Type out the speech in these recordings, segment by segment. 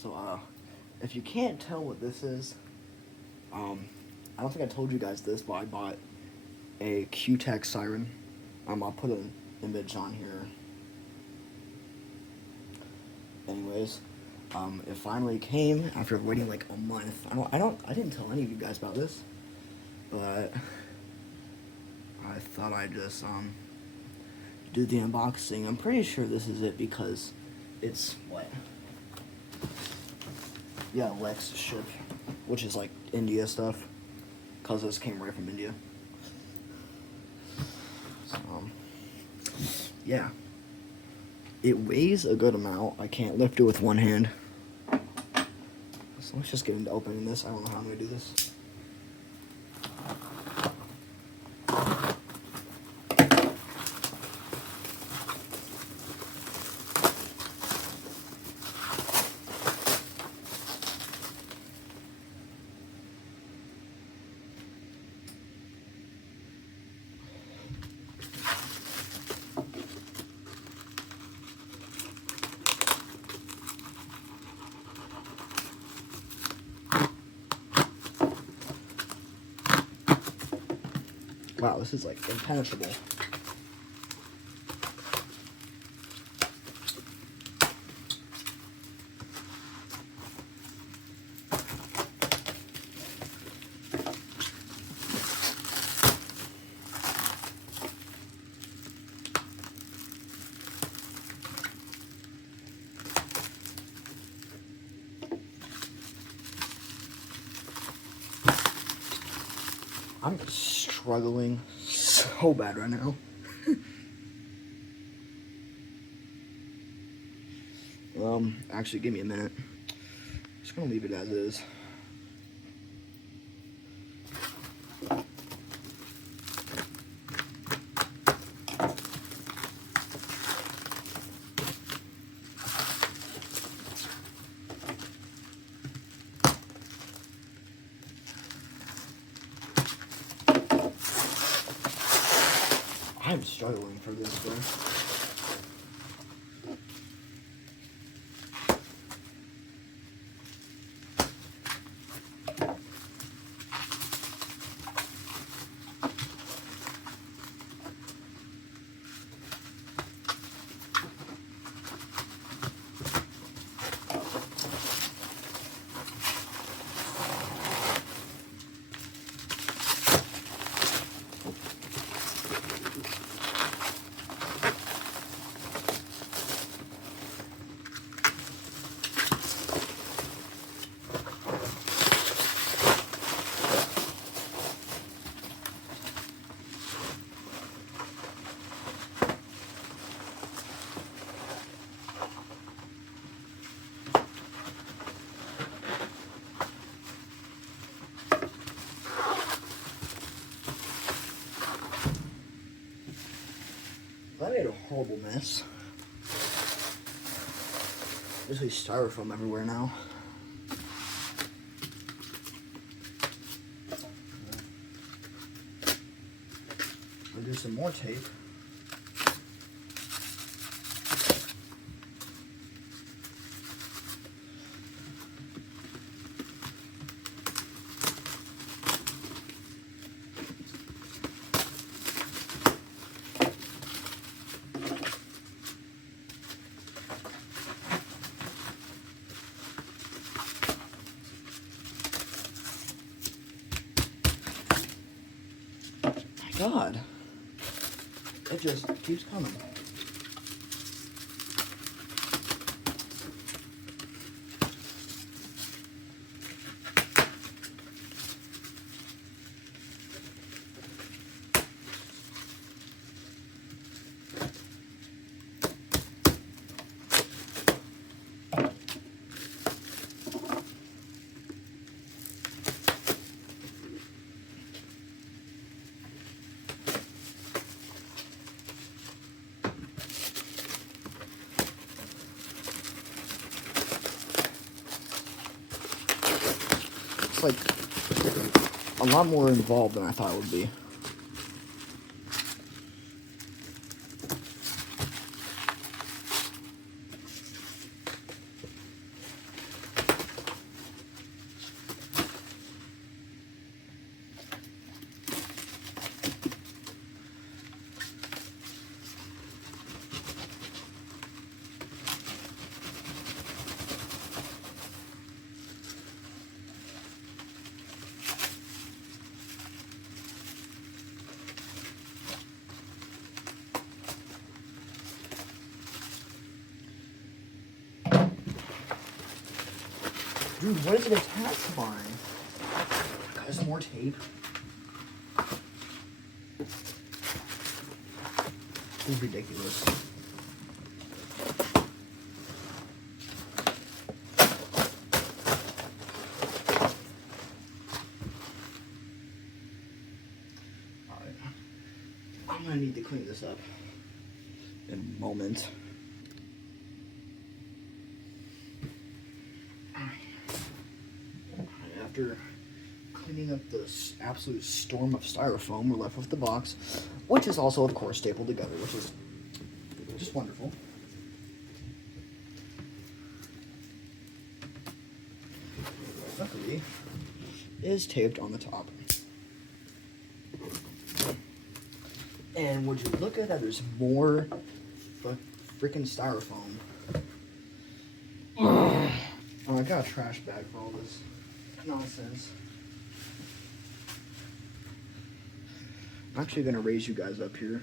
So, if you can't tell what this is, I don't think I told you guys this, but I bought a QUTAK Siren. I'll put an image on here. Anyways, it finally came after waiting like a month. I didn't tell any of you guys about this, but I thought I'd just, do the unboxing. I'm pretty sure this is it because it's, what? Yeah, Lex ship, which is like India stuff, because this came right from India. So, yeah. It weighs a good amount. I can't lift it with one hand. So let's just get into opening this. I don't know how I'm going to do this. Wow, this is like impenetrable. I'm struggling so bad right now. Actually, give me a minute. Just gonna leave it as is. I'm struggling for this, bro. I made a horrible mess. There's like styrofoam everywhere now. I'll do some more tape. God, it just keeps coming. It's like a lot more involved than I thought it would be. Dude, what is it attached by? Guys, more tape. This is ridiculous. Alright. I'm gonna need to clean this up in a moment. After cleaning up this absolute storm of styrofoam, we're left with the box, which is also, of course, stapled together, which is just wonderful. Luckily, it is taped on the top. And would you look at that? There's more freaking styrofoam. Oh, I got a trash bag for all this nonsense. I'm actually gonna raise you guys up here.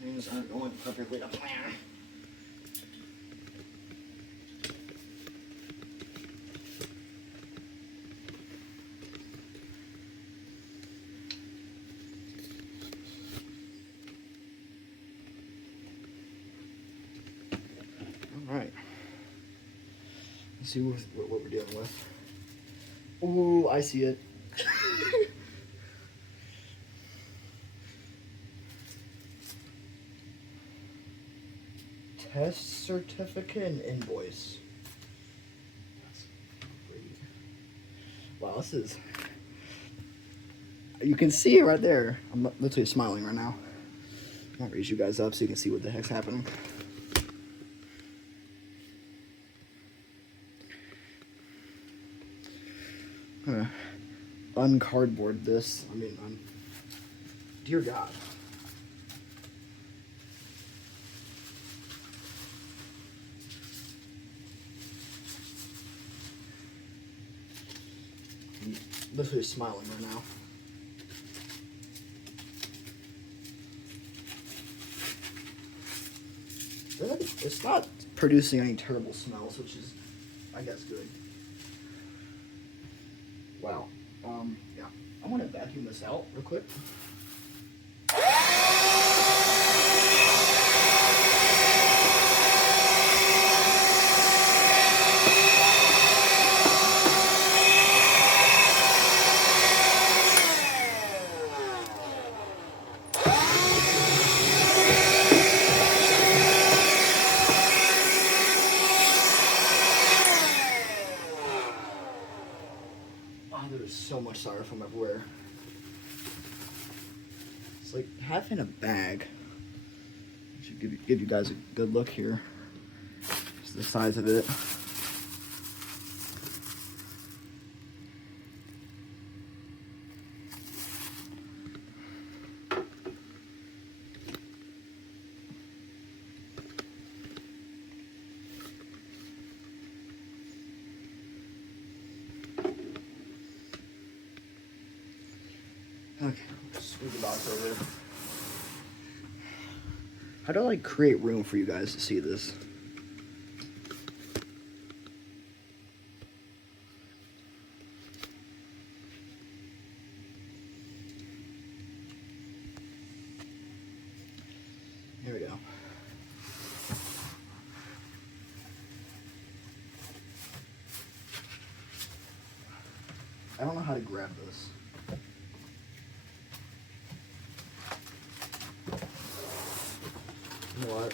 Things aren't going perfectly to plan. Alright. Let's see what we're dealing with. Ooh, I see it. Test certificate and invoice. That's great. Wow, this is... You can see it right there. I'm literally smiling right now. I'll raise you guys up so you can see what the heck's happening. Uncardboard this. I mean, dear God. I'm literally smiling right now. It's not producing any terrible smells, which is, I guess, good. Wow. Yeah. I want to vacuum this out real quick. There's so much styrofoam everywhere. It's like half in a bag. I should give you guys a good look here. Just the size of it. Okay, just move the box over. How do I like create room for you guys to see this? Here we go. I don't know how to grab this. You know what?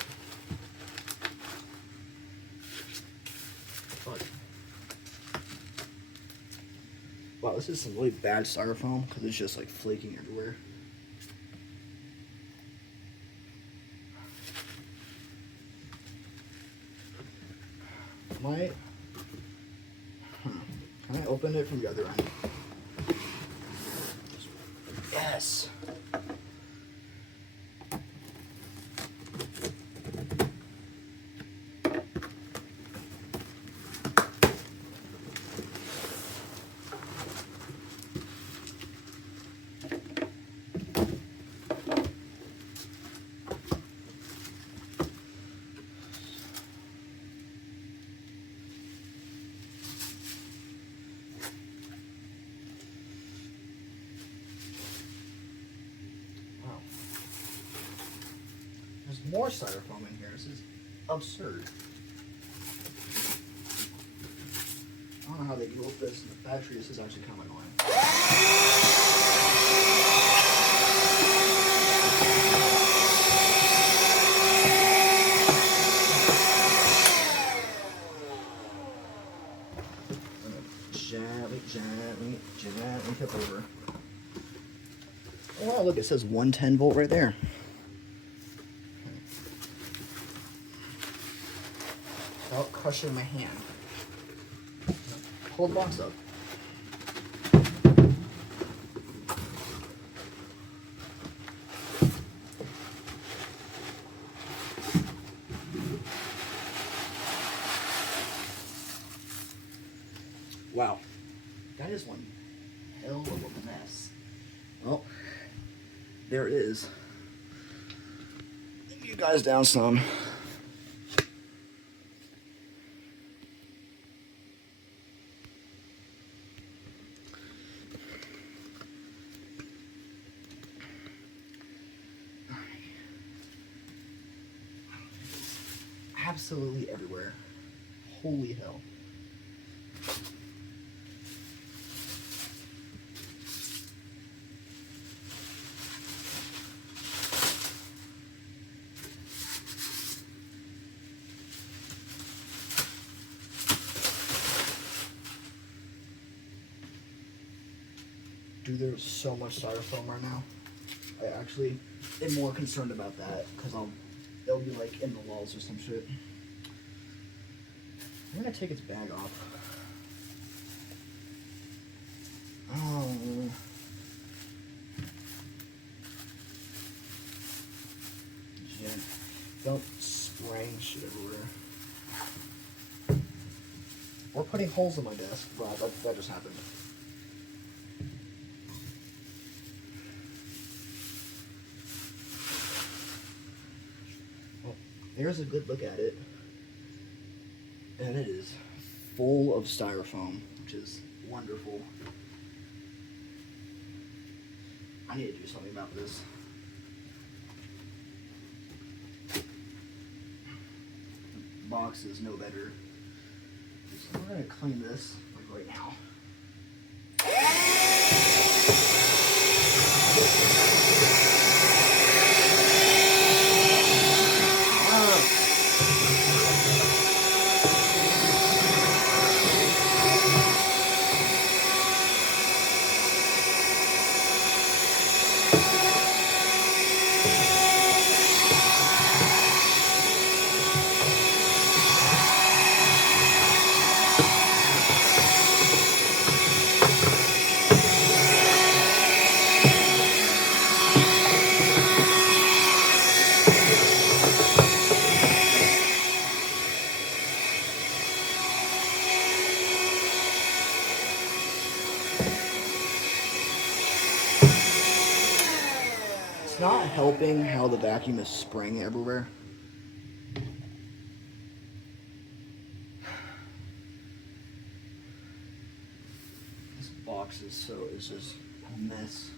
Fuck. Wow, this is some really bad styrofoam because it's just like flaking everywhere. Can I open it from the other end? Yes. There's more styrofoam in here. This is absurd. I don't know how they deal with this in the factory. This is actually kind of annoying. Gently tip over. Oh wow, look, it says 110 volt right there. Without crushing my hand. Hold the box up. Wow, that is one hell of a mess. Well, there it is. Let you guys down some. Absolutely everywhere. Holy hell. Dude, there's so much styrofoam right now. I actually am more concerned about that because it'll be like in the walls or some shit. I'm gonna take its bag off. Oh. Yeah. Don't spraying shit everywhere. Or putting holes in my desk. Wow, that just happened. Well, there's a good look at it. And it is full of styrofoam, which is wonderful. I need to do something about this. The box is no better. So we're gonna clean this like right now. It's not helping how the vacuum is spraying everywhere. This box is just a mess.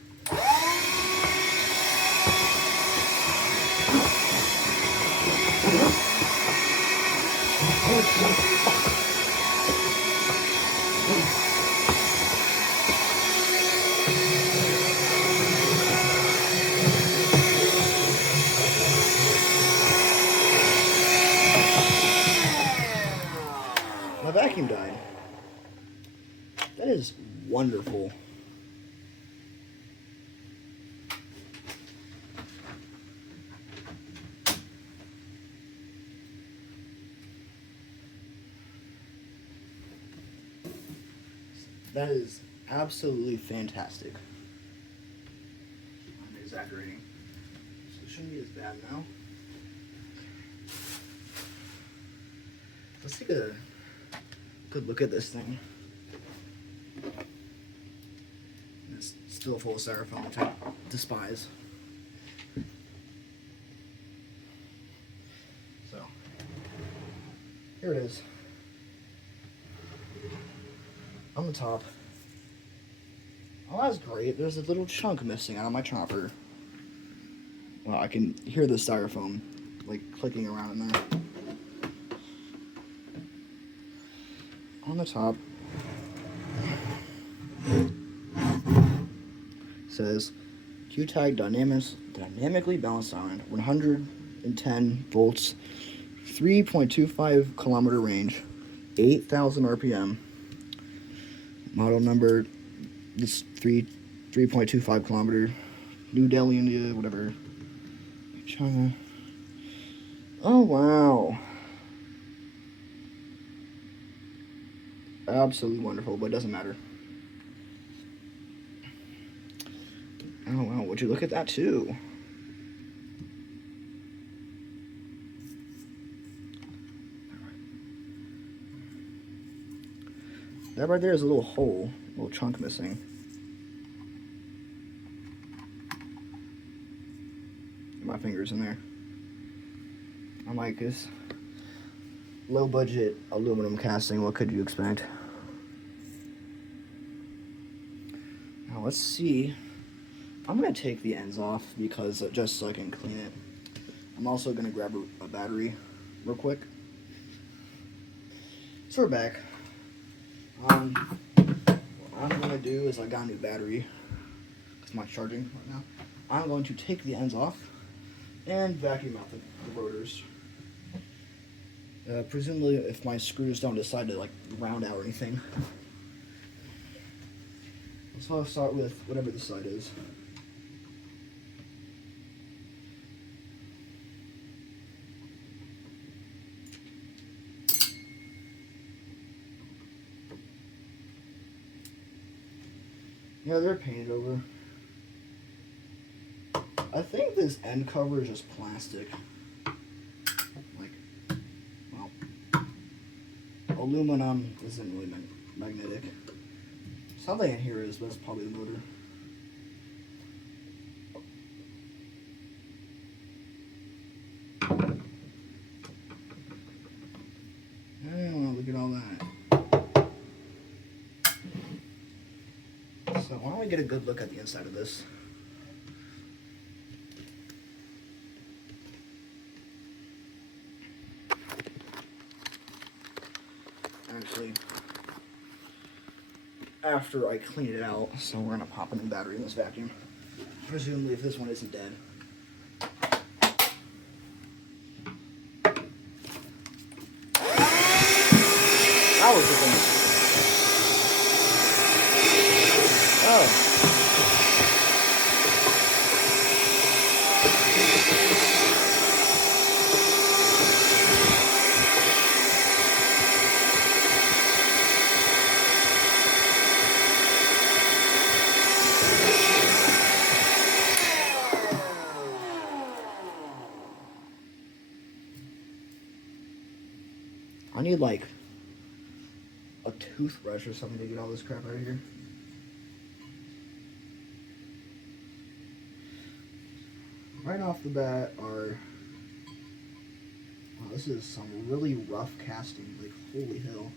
My vacuum died. That is wonderful. That is absolutely fantastic. I'm exaggerating. So it shouldn't be as bad now. Let's take a good look at this thing. It's still full of styrofoam, which I despise. So, here it is. On the top. Oh, that's great. There's a little chunk missing out of my chopper. Well, I can hear the styrofoam like clicking around in there. On the top says QUTAK dynamically balanced siren, 110 volts, 3.25 kilometer range, 8,000 RPM. Model number this 3.25 kilometer. New Delhi, India, whatever. China. Oh wow. Absolutely wonderful, but it doesn't matter. Oh wow, would you look at that too? That right there is a little hole, a little chunk missing. My finger's in there. I'm like, this low budget aluminum casting, what could you expect? Now let's see. I'm gonna take the ends off because just so I can clean it. I'm also gonna grab a battery real quick. So we're back. What I'm gonna do is I got a new battery because mine's charging right now. I'm going to take the ends off and vacuum out the rotors. Presumably, if my screws don't decide to like round out or anything. So I'll start with whatever the side is. Yeah, they're painted over. I think this end cover is just plastic. Like, well, aluminum isn't really magnetic. Something in here is, but it's probably the motor. Oh, look at all that. So why don't we get a good look at the inside of this? Actually, after I clean it out, so we're gonna pop a new battery in this vacuum. Presumably if this one isn't dead. That was the thing. Oh. I need like a toothbrush or something to get all this crap out of here. Right off the bat are, wow, this is some really rough casting, like holy hell.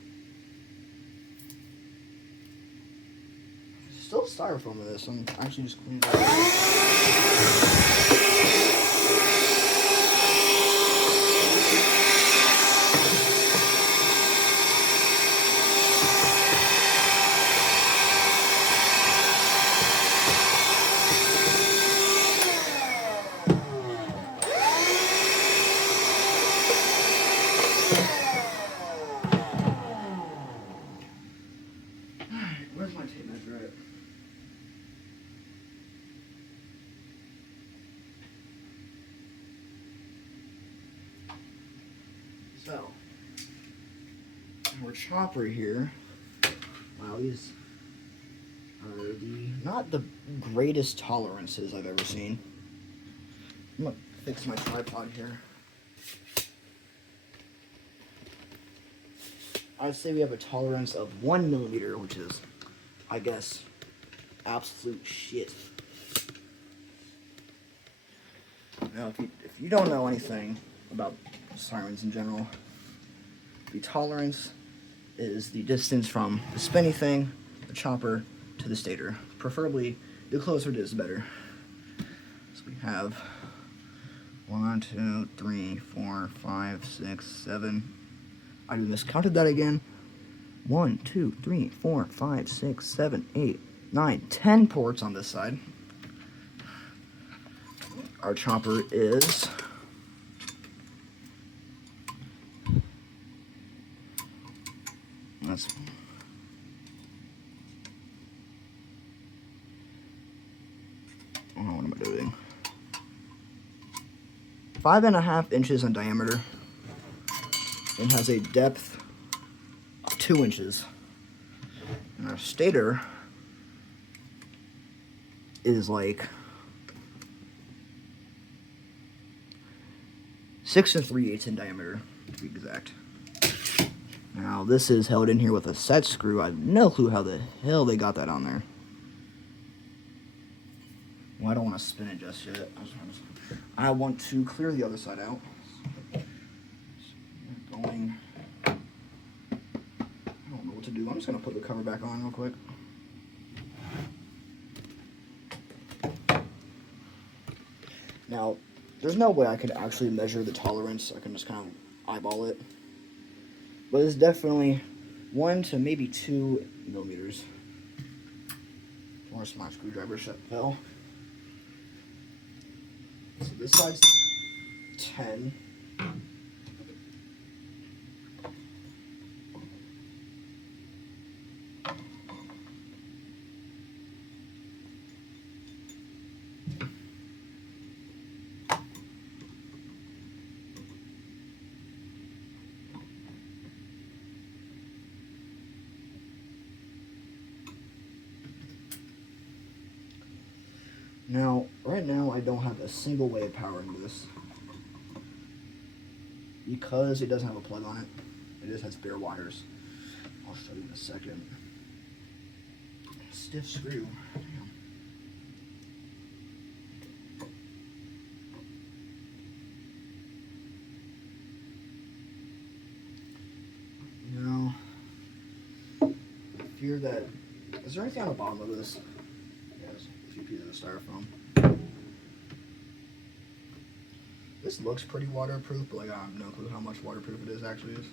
Still styrofoam in this, I'm actually just cleaning it out. Where's my tape measure at? So, our chopper here, wow, these are not the greatest tolerances I've ever seen. I'm gonna fix my tripod here. I'd say we have a tolerance of 1 millimeter, which is, I guess, absolute shit. Now, if you don't know anything about sirens in general, the tolerance is the distance from the spinny thing, the chopper, to the stator. Preferably, the closer it is, the better. So we have 1, 2, 3, 4, 5, 6, 7. I miscounted that again. 1, 2, 3, 4, 5, 6, 7, 8, 9, 10 ports on this side. Our chopper is what am I doing? 5.5 inches in diameter and has a depth of 2 inches. And our stator is like 6 3/8 in diameter, to be exact. Now this is held in here with a set screw. I have no clue how the hell they got that on there. Well, I don't want to spin it just yet. I want to clear the other side out. Going. I don't know what to do. I'm just going to put the cover back on real quick. Now, there's no way I could actually measure the tolerance. I can just kind of eyeball it. But it's definitely 1 to maybe 2 millimeters. Where's my screwdriver shut fell? So this side's 10. Now, right now, I don't have a single way of powering this because it doesn't have a plug on it. It just has bare wires. I'll show you in a second. Stiff screw. Damn. Now, I fear that. Is there anything on the bottom of this? Pieces of styrofoam. This looks pretty waterproof, but like I have no clue how much waterproof it actually is.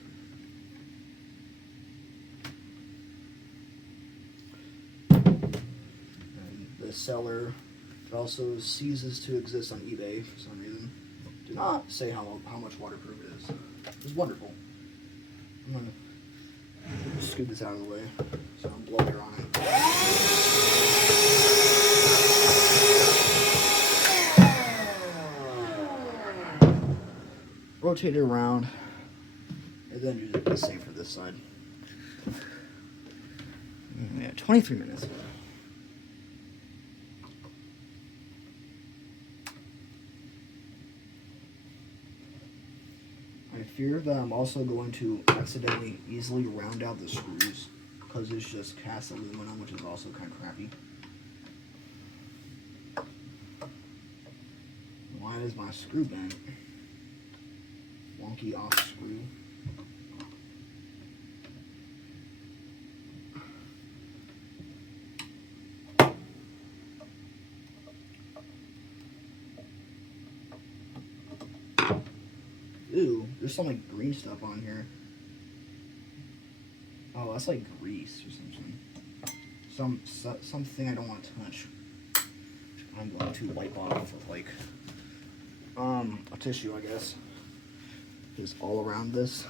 And the seller also ceases to exist on eBay for some reason. Do not say how much waterproof it is. It's wonderful. I'm gonna scoot this out of the way so I don't blow air on it. Rotate it around, and then do the same for this side. Yeah, 23 minutes. I fear that I'm also going to accidentally easily round out the screws because it's just cast aluminum, which is also kind of crappy. Why is my screw bent? Wonky off screw. Ooh, there's some like green stuff on here. Oh, that's like grease or something. Something I don't want to touch. I'm going to wipe off with like a tissue, I guess. Just all around this.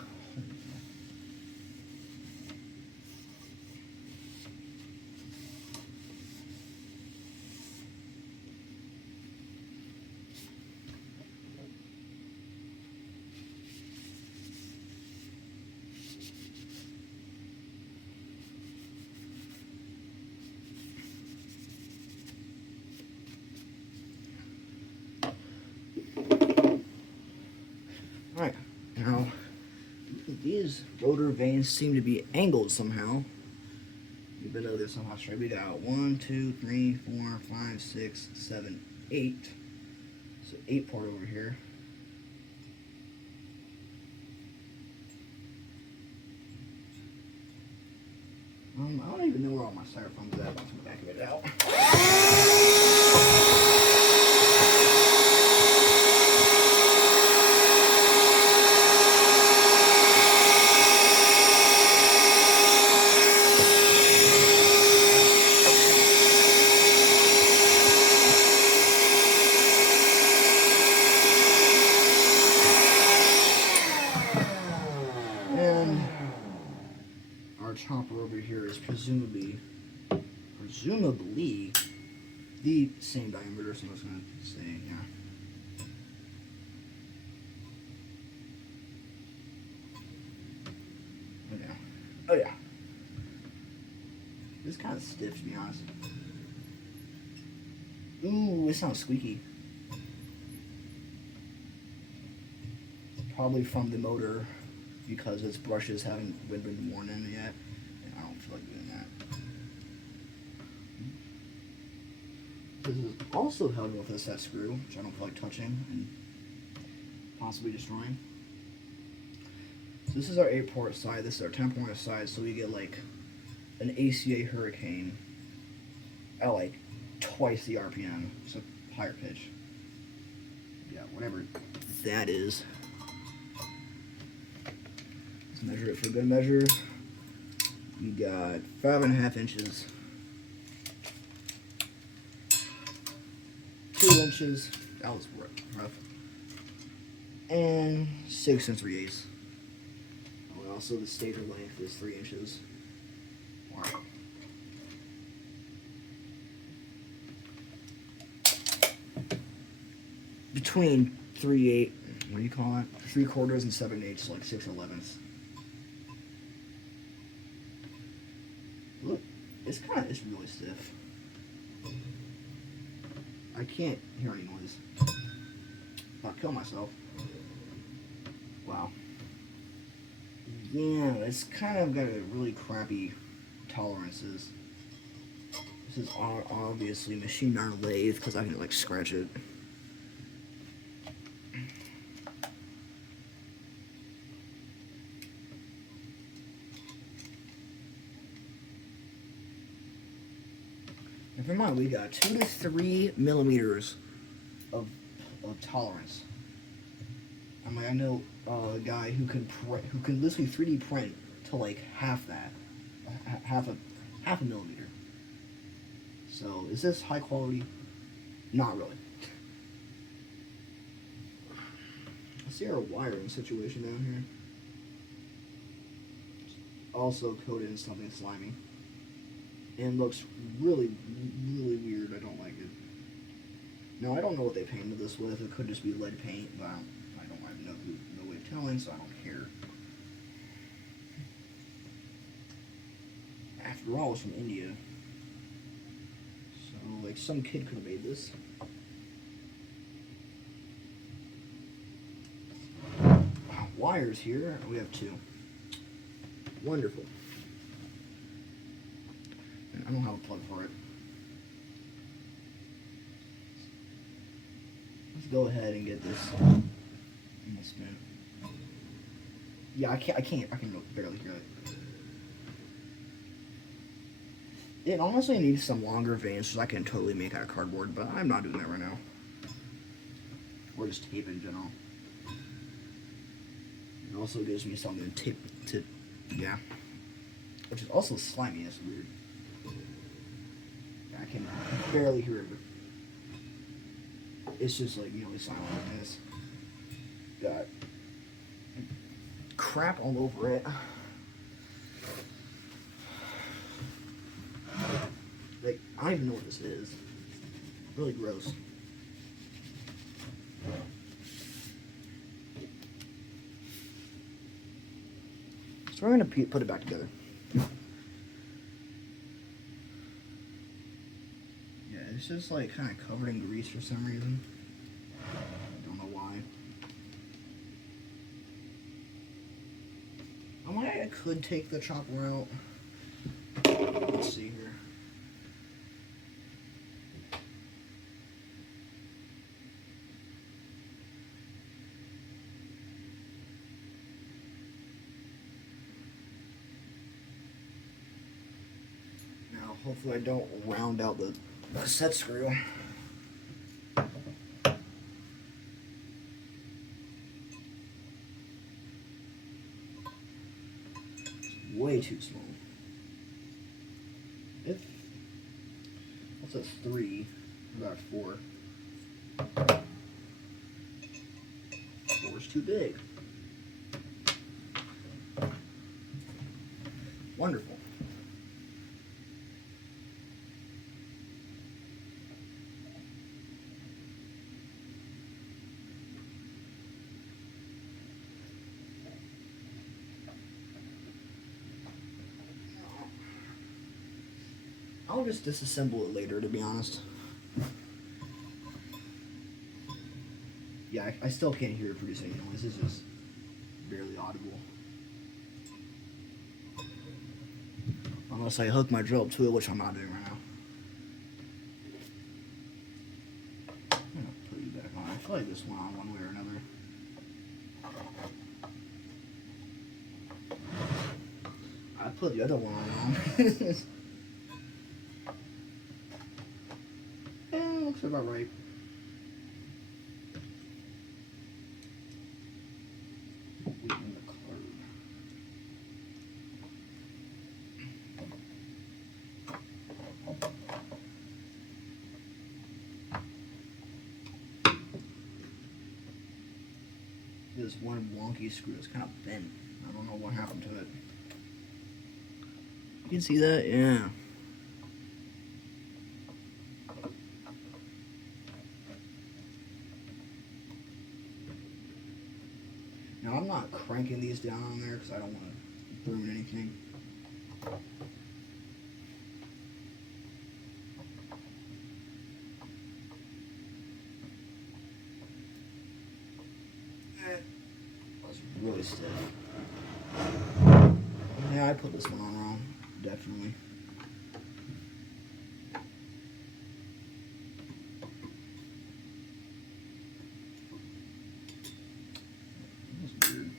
Alright, now these rotor vanes seem to be angled somehow. Even though they're somehow straight. We got 1, 2, 3, 4, 5, 6, 7, 8. So 8 port over here. I don't even know where all my styrofoam's at. Let's evacuate it out. chopper over here is presumably the same diameter, so I'm just gonna say, yeah. Oh yeah. Oh yeah. This is kind of stiff, to be honest. Ooh, it sounds squeaky. Probably from the motor, because its brushes haven't been worn in yet, and I don't feel like doing that. This is also held with a set screw, which I don't feel like touching and possibly destroying. So this is our 8-port side, this is our 10-port side, so we get like an ACA Hurricane at like twice the RPM, so higher pitch. Yeah, whatever that is. Let's measure it for good measure. We got 5.5 inches. 2 inches, that was rough, and 6 3/8. Oh, also the stator length is 3 inches. Wow. Between 3/8, what do you call it? 3/4 and 7/8, like 6/11. Look, it's really stiff. I can't hear any noise. I'll kill myself. Wow. Yeah, it's kind of got a really crappy tolerances. This is obviously machine iron lathe because I can like scratch it. Never mind, we got 2 to 3 millimeters of tolerance. I know a guy who can literally 3D print to like half that, half a millimeter. So is this high quality? Not really. Let's see our wiring situation down here. Also coated in something slimy. And looks really, really weird. I don't like it. Now, I don't know what they painted this with. It could just be lead paint, but I don't have no way of telling, so I don't care. After all, it's from India. So, like, some kid could have made this. Wires here. We have 2. Wonderful. I don't have a plug for it. Let's go ahead and get this in the spin. Yeah, I can barely hear it. It honestly needs some longer vanes so I can totally make out of cardboard, but I'm not doing that right now. Or just tape in general. It also gives me something to tape to, yeah. Which is also slimy, it's weird. I can barely hear it. It's just like really silent. It's got crap all over it. Like, I don't even know what this is. Really gross. So we're gonna put it back together. It's just like kind of covered in grease for some reason. I don't know why. I could take the chopper out. Let's see here. Now, hopefully I don't round out the set screw. It's way too small. What's that? 3? About 4. 4's too big. Wonderful. I'll just disassemble it later, to be honest. Yeah, I still can't hear it producing any noise. It's just barely audible. Unless I hook my drill up to it, which I'm not doing right now. I'm gonna put you back on. I feel like this went on one way or another. I put the other one on wrong. Looks about right. This one wonky screw is kind of bent. I don't know what happened to it. You can see that? Yeah. Now I'm not cranking these down on there because I don't want to ruin anything. That's really stiff. Yeah, I put this one on wrong. Definitely. That's weird.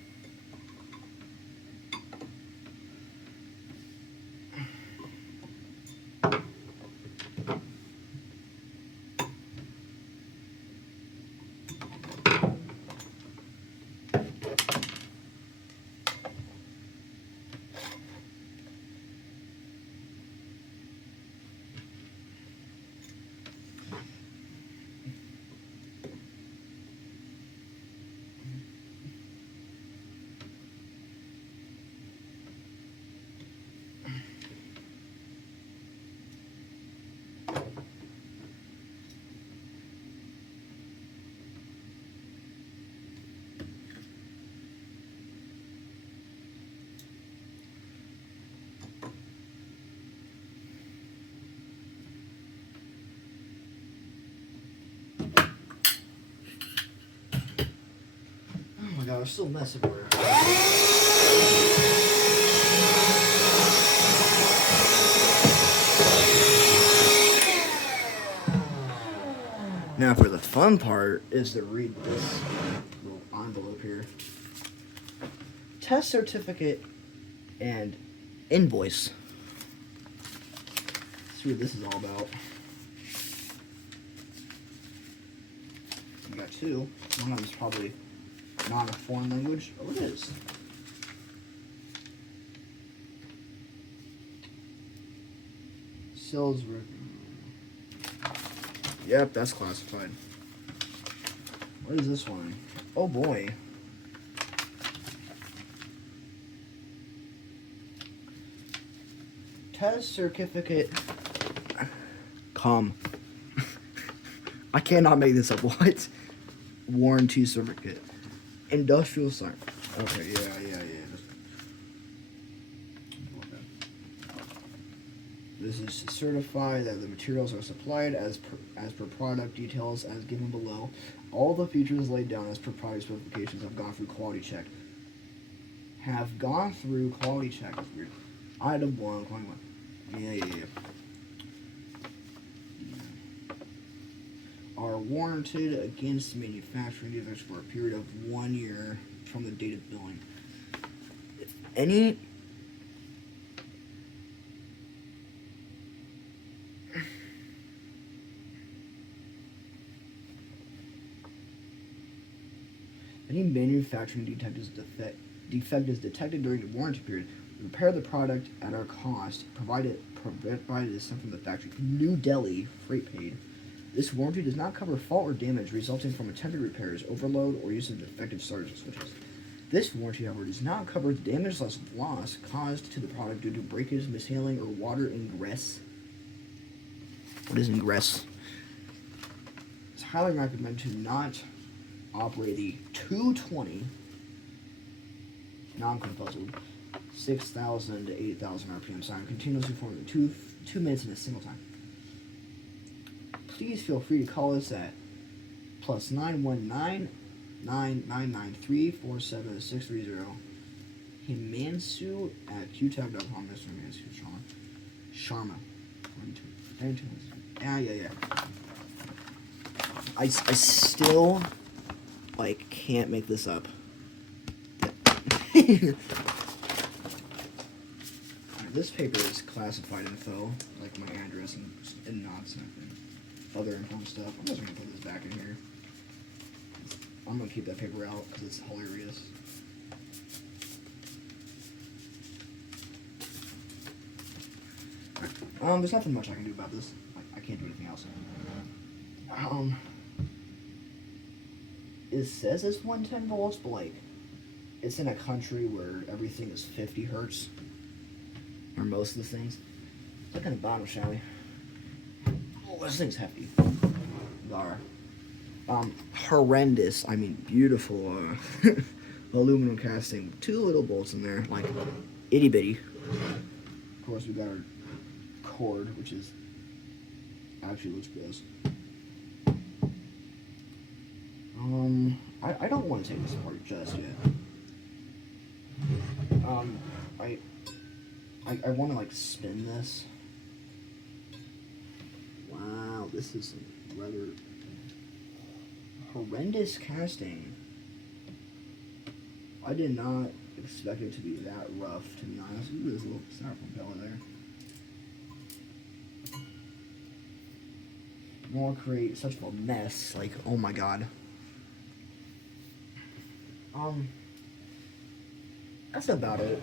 Oh my god, there's still a mess everywhere. Now for the fun part is to read this little envelope here. Test certificate and invoice. Let's see what this is all about. We got two. One of them is probably not a foreign language. Oh, it is. Sales revenue. Yep, that's classified. What is this one? Oh boy. Test certificate. I cannot make this up. What? Warranty certificate. Industrial sign. Okay, yeah. This is to certify that the materials are supplied as per product details as given below. All the features laid down as per product specifications have gone through quality check. Have gone through quality check. That's weird. Item 1, quality 1. Yeah. Are warranted against manufacturing defects for a period of 1 year from the date of billing. Any manufacturing defect is detected during the warranty period, repair the product at our cost, provided is sent from the factory. New Delhi, freight paid. This warranty does not cover fault or damage resulting from attempted repairs, overload, or use of defective starters or switches. This warranty, however, does not cover the damage or loss caused to the product due to breakage, mishandling, or water ingress. What is ingress? It's highly recommended to not operate the 220 non-compulsive 6,000 to 8,000 RPM siren continuously for 2 minutes in a single time. Please feel free to call us at +919 9993 47630. Himansu at QUTAK.com. Mr. Himansu Sharma. Yeah. I still, like, can't make this up. This paper is classified info, like my address and nonsense and other important stuff. I'm just going to put this back in here. I'm going to keep that paper out because it's hilarious. There's nothing much I can do about this. I can't do anything else. It says it's 110 volts, but like, it's in a country where everything is 50 hertz, or most of the things. Look at the bottom, shall we? Oh, this thing's hefty. Gar. Horrendous. I mean, beautiful aluminum casting. 2 little bolts in there, like itty bitty. Of course, we got our cord, which is actually looks gross. I don't want to take this apart just yet. I want to like spin this. Wow, this is some rather horrendous casting. I did not expect it to be that rough, to be honest. Look at this little styrofoam pellet there. Won't create such a mess. Like, oh my god. That's about it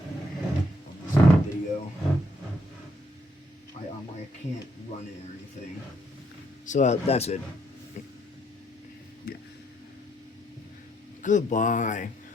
on this video. I can't run it or anything. So that's it. Yeah. Goodbye.